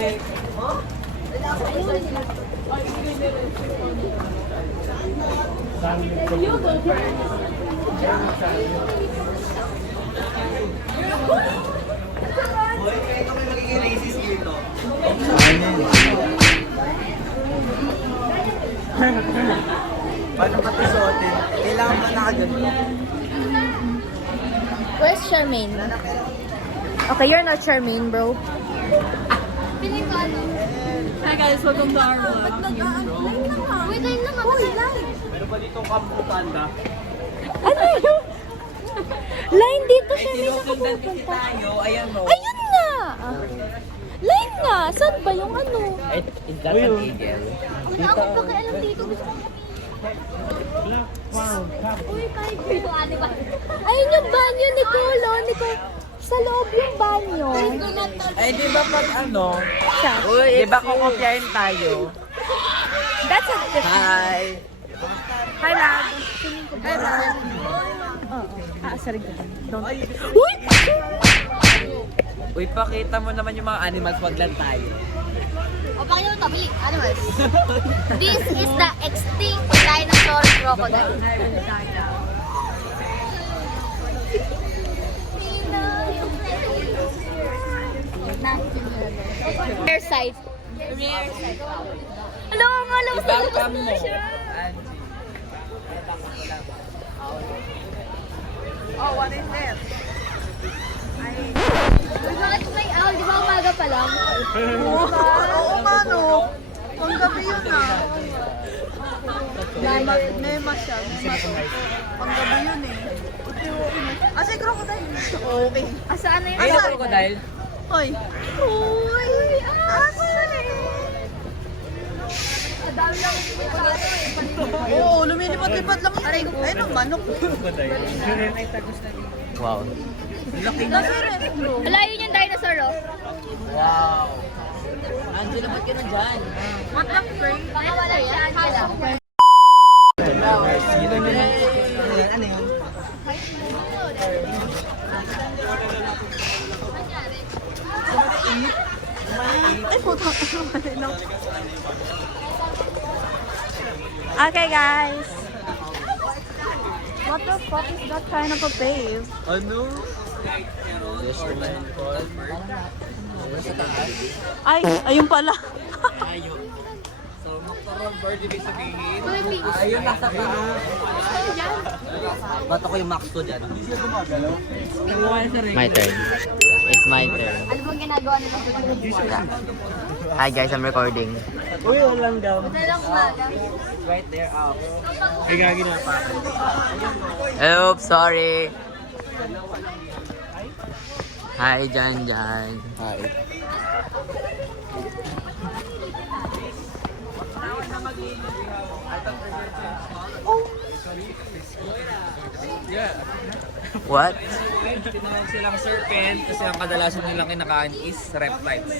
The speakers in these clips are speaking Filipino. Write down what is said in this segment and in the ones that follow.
Ito may magiging racist dito. Paano pati suotin? Kailangan ba nakaganto? Where's Charmaine? Okay, you're not Charmaine, bro. Piling ko ano? Hi guys, welcome to our vlog. Wait, line lang ako. Meron ba ditong Kampo Panda? Ano yun? Line dito, Ay, Charmaine. sinusundan kasi tayo. Ayan o. Ayun nga! Line nga! Saan ba yung ano? Is that an eagle? Wala akong pakialam dito. Gusto kong Uy, kahit dito, ate ba? Ayun yung banyo ni Colo. Sa loob yung banyo. Ay, di ba pag ano? Siya. Di ba kukopyahin tayo? That's a different. Hi! Hi, love. Hi, love. Oo. Sorry. Don't. Uy! Uy, pakita mo naman yung mga animals, wag lang tayo. O, pakita mo ito, bili. Animals. This is the extinct dinosaur crocodile. Rare sight. Rare sight. Hello, nga lang. Ibakam mo. Oh, what is it? Uy, bakit may owl? Di ba umaga pa lang? Oo nga no. Ang gabi yun Nema siya. Ang gabi yun eh. Kasi crocodile. Okay. Asaan na yun? Ay, yung crocodile? Hoy. Uy! Asan eh? Oo, lumilipad-lipad lang. Ayun ang manok. Wow. Laki na. Wala yun yung dinosaur, oh. Wow. Angela, ba't ka na dyan? What the freak? Baka wala siya, Angela. Ano yun? Ay, puto. Mali lang. Okay, guys. What the fuck is that kind of a babe? Ano? Yes, naman. Ay, ayun pala. Ayun. So, magkaroon bird, ibig sabihin. Uy, pink. Ayun, nasa pino. Ba't ako yung max to dyan? My turn. It's my turn. Ano bang ginagawa nila sa pagkakuha? Hi guys, I'm recording. Uy, walang gam. Wala lang umaga. Right there, up. Ay, gagi na pa. Oops, sorry. Hi, Jan Jan. Hi. What? Tinawag silang serpent kasi ang kadalasan nilang kinakain is reptiles.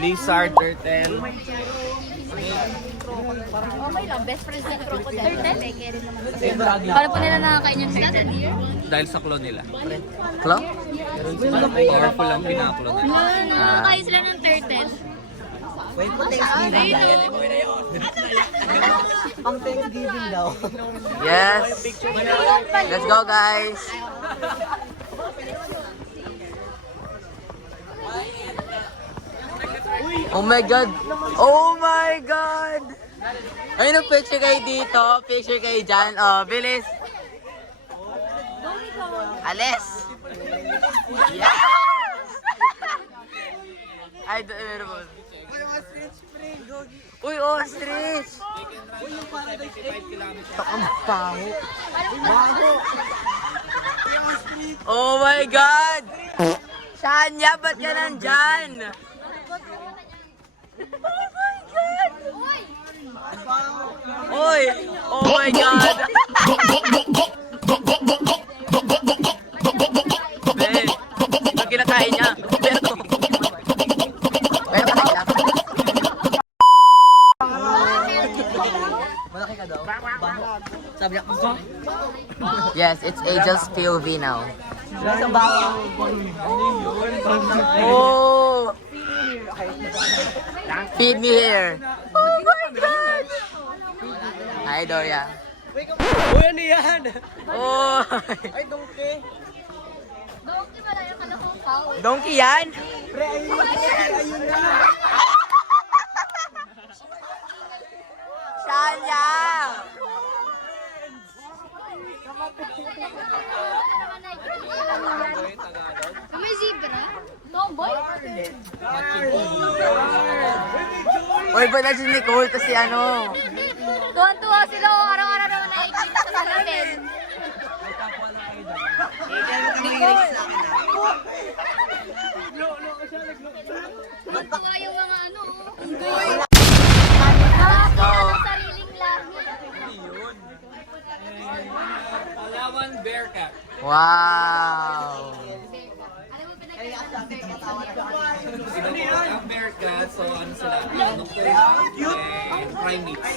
Lizard, turtle. Okay lang, best friends ng crocodile. Peke rin naman. Paano Paano po nila nakakain yung snake? Dahil sa claw nila. Claw? Powerful lang pinaka-claw nila. Nakakain sila ng turtle. Wait po, Thanksgiving. Ang Thanksgiving daw. Yes. Let's go, guys. Oh my God. Oh my God. Ayun ang picture kayo dito. Picture kayo dyan. Oh, bilis. Alis. Yes. Ay, meron mo. Uy, ostrich! Uy, yung parang 95 kilometers. Takang pango. Oh my God! Shania, ba't ka nandyan? Oh my God! Uy! Oh my God! Ben, ang kinakain niya. Yes, it's Angel's POV now. Oh! Feed me here. Oh my God! Hi, Doria. Uy, ano yan? Oh! Ay, donkey. Donkey wala yung kalahong cow. Donkey yan? Pre, ayun na. Shanya! May zebra? Tomboy? Uy, ba't na si Nicole? Kasi ano? Tuwan-tuwa sila kung araw-araw naman nakikita sa salamin. Tuwa yung mga ano. Nakakita ng sariling lahi. Palawan Bearcat. Wow! Ang Bearcat, so ano sila? Ano po? Primates.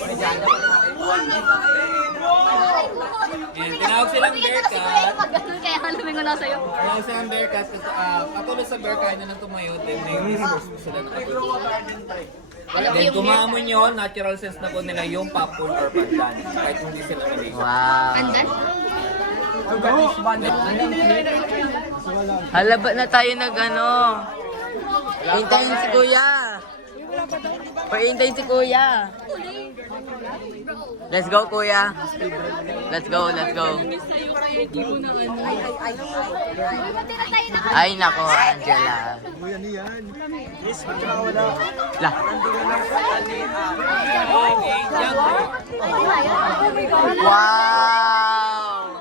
Yan, tinawag silang Bearcat. Ganun kaya halumin ko na sa'yo. Tinawag silang Bearcat kasi katulad sa Bearcat na nang tumayo, then may resource po sila nakatulog. Then kumamon yun, natural sense na po nila yung papul or pandan. Kahit hindi sila maligo. Wow! Andan? Hala, ba't na tayo ano? Hintayin si Kuya! Pahintayin si Kuya! Let's go, Kuya! Let's go, let's go! Ay, nako, Angela! Lah! Wow!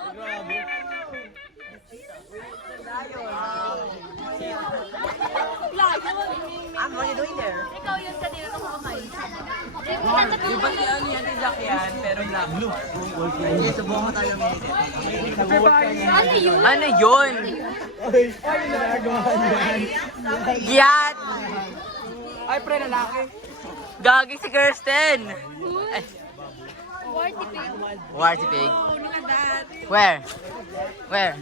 What are you doing there? Ikaw yun kanina ko kumakain. Di ba si ano yan, si Jack yan, pero black? Hindi, subukan ko tayo Ano yun? Ano yun? Giyat! Ay, pre, lalaki. Gagi si Kirsten! Ay, Warty pig. Warty pig. Where? Where?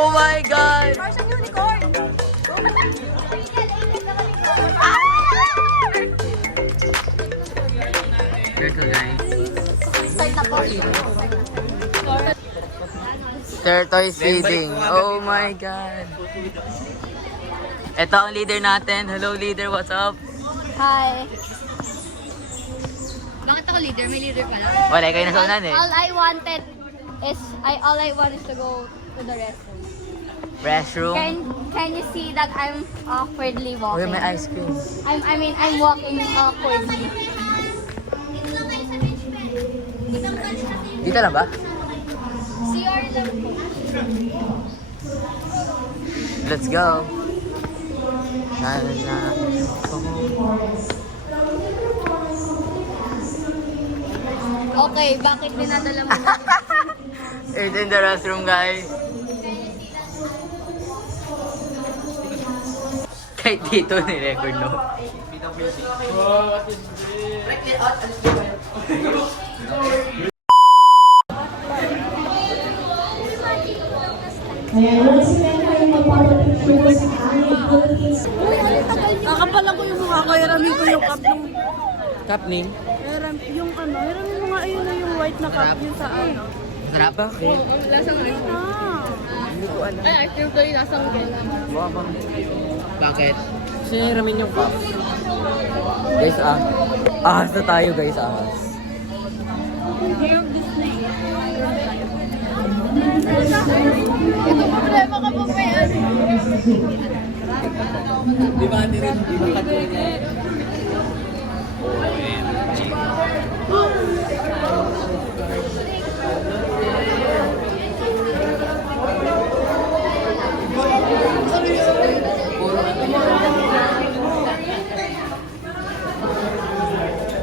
Oh my God! Martian unicorn! Turtle guys. Start na po. Tortoise feeding. Oh my God. Ito ang leader natin. Hello leader, what's up? Hi. Bakit ako leader? May leader pala. Wala, kayo nasa unan eh. All I want is to go to the restroom. Restroom. Can you see that I'm awkwardly Uy, walking? may ice cream. I'm walking awkwardly. Dito lang ba? CR lang po. Let's go. Na, na, na. Okay, bakit dinadala mo na? It's in the restroom, guys. Kahit dito ni-record, no? Nakapalang ko yung mukha ko, hiramin ko yung cup ng... Cup name? Yung ano, hiramin mo nga ayun na yung white na cup yun sa ano. Sarap. Bakit? Ah. Ay, ice cream to yung nasa mga. Bakit? Siniramin yung cup. Guys, ahas na tayo, guys, ahas. Ito problema ka po may ano. Di ba rin?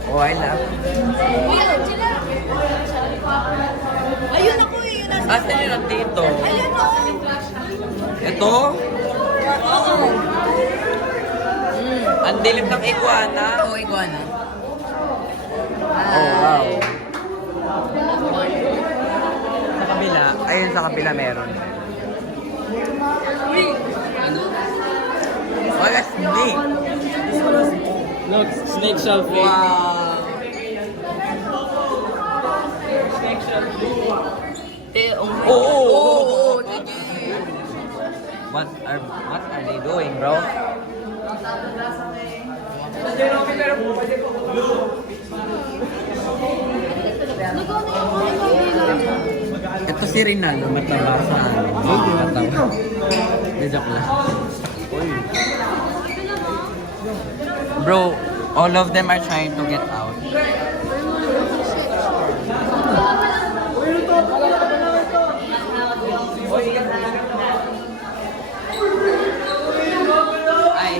Oh, I love. Ayun ako eh, yun nasa. Asan yung dito? Ayun o. Ito? Oo. Ang dilim ng iguana. Oo, iguana. Oh, wow. Sa kabila. Ayun, sa kabila meron. Snake shell fish. Wow. Oh, what are they doing, bro? Ito si Rinaldo, mataba sa ano. Mataba. Joke lang. Bro, all of them are trying to get out. Ay.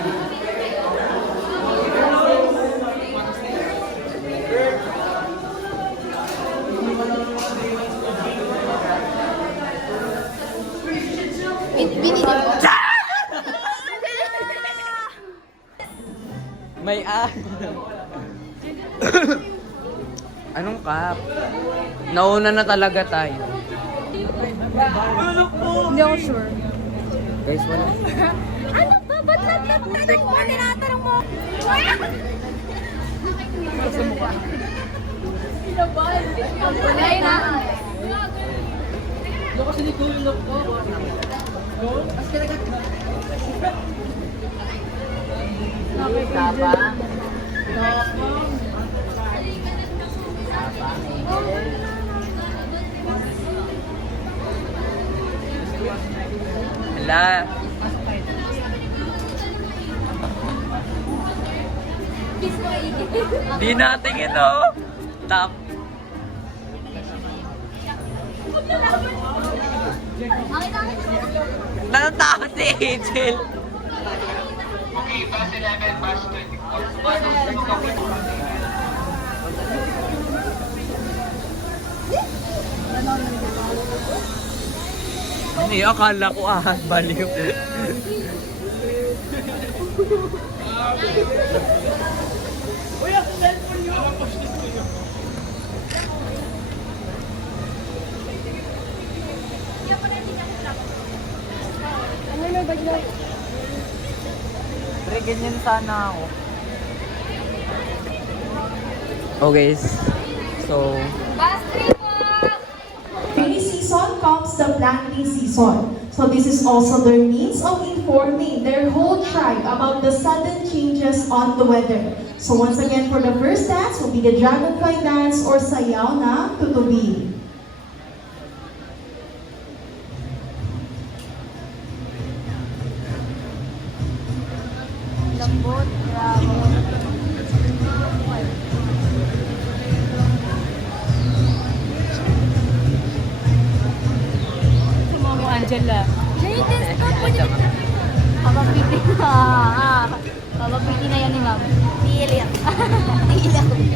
Binili mo. May Anong cup? Nauna na talaga tayo. Hindi ako sure. Guys, wala. Ano ba? Ba't nagtatanong mo? Tinatanong mo? Wala na. Hala. Di natin ito. Top. Natatakot si Angel. Hindi, akala ko baliw. Pre, ganyan sana ako. Okay, so... Rainy season comes the planting season. So this is also their means of informing their whole tribe about the sudden changes on the weather. So once again, for the first dance will be the Dragonfly Dance or Sayaw na Tutubi. Lambot, bravo. Angela. Papapiti na. Papapiti na yan ni Ma'am. Tiilit.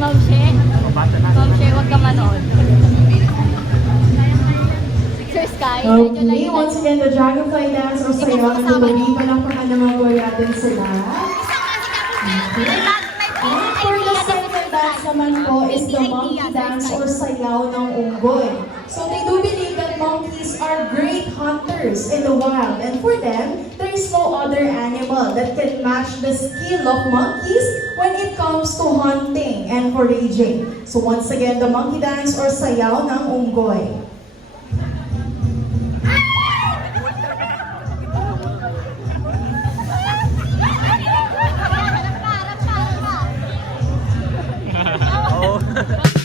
Ma'am She. Ma'am She, huwag ka manood. Sir Sky. Okay, once again, the Dragonfly Dance or Sayaw na Tutubi. Palakpakan naman po natin sila. And for the second dance naman po is the Monkey Dance or Sayaw ng Unggoy. So they do believe that monkeys are great hunters in the wild, and for them, there is no other animal that can match the skill of monkeys when it comes to hunting and foraging. So once again, the Monkey Dance or Sayaw ng Unggoy. Oh.